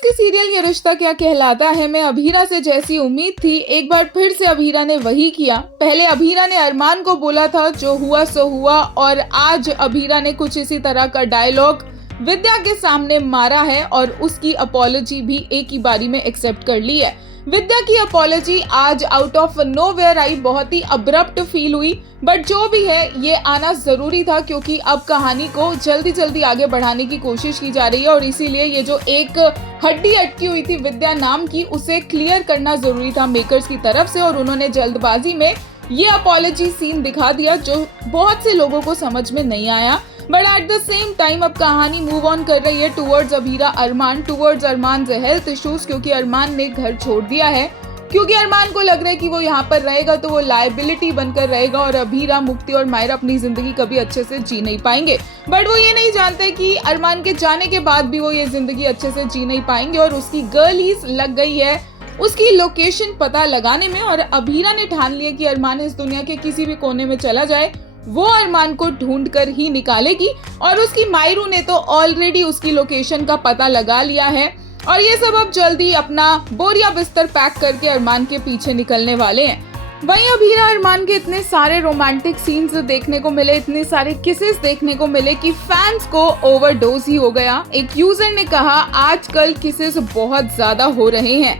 के सीरियल ये रिश्ता क्या कहलाता है में अभीरा से जैसी उम्मीद थी, एक बार फिर से अभीरा ने वही किया। पहले अभीरा ने अरमान को बोला था जो हुआ सो हुआ, और आज अभीरा ने कुछ इसी तरह का डायलॉग विद्या के सामने मारा है और उसकी अपॉलॉजी भी एक ही बारी में एक्सेप्ट कर ली है। विद्या की अपॉलॉजी आज आउट ऑफ नोवेयर आई, बहुत ही अब्रप्ट फील हुई, बट जो भी है ये आना जरूरी था क्योंकि अब कहानी को जल्दी जल्दी आगे बढ़ाने की कोशिश की जा रही है और इसीलिए ये जो एक हड्डी अटकी हुई थी विद्या नाम की, उसे क्लियर करना जरूरी था मेकर्स की तरफ से, और उन्होंने जल्दबाजी में ये अपॉलॉजी सीन दिखा दिया जो बहुत से लोगों को समझ में नहीं आया। But at the same time अब कहानी मूव ऑन कर रही है टुवर्ड्स अभीरा अरमान, टुवर्ड्स अरमान हेल्थ इश्यूज, क्योंकि अरमान ने घर छोड़ दिया है, क्योंकि अरमान को लग रहा है कि वो यहाँ पर रहेगा तो वो लायबिलिटी बनकर रहेगा और अभीरा, मुक्ति और मायरा अपनी जिंदगी कभी अच्छे से जी नहीं पाएंगे। बट वो ये नहीं जानते कि अरमान के जाने के बाद भी वो ये जिंदगी अच्छे से जी नहीं पाएंगे और उसकी गर्लीज लग गई है उसकी लोकेशन पता लगाने में, और अभीरा ने ठान लिया कि अरमान इस दुनिया के किसी भी कोने में चला जाए वो अरमान को ढूंढ कर ही निकालेगी, और उसकी मायरू ने तो ऑलरेडी उसकी लोकेशन का पता लगा लिया है और ये सब अब जल्दी अपना बोरिया बिस्तर पैक करके अरमान के पीछे निकलने वाले हैं। वहीं अभीरा अरमान के इतने सारे रोमांटिक सीन्स देखने को मिले, इतने सारे किसेस देखने को मिले कि फैंस को ओवरडोज ही हो गया। एक यूजर ने कहा आजकल किसेस बहुत ज्यादा हो रहे हैं।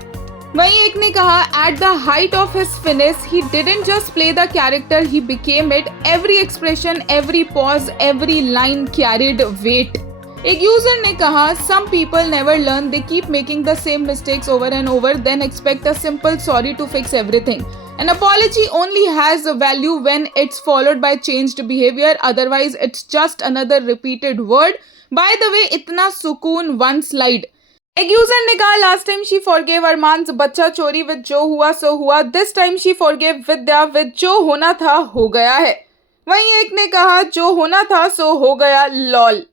वहीं एक ने कहा at the height of his finish he didn't just play the character, he became it. Every expression, every pause, every line carried weight. एक यूजर ने कहा some people never learn, they keep making the same mistakes over and over, then expect a simple sorry to fix everything. An apology only has a value when it's followed by changed behavior, otherwise it's just another repeated word. By the way, इतना सुकून one slide। एक user ने कहा last time she forgave अरमान्स बच्चा चोरी with जो हुआ सो हुआ, this time she forgave Vidya with जो होना था हो गया है। वहीं एक ने कहा जो होना था सो हो गया, लॉल।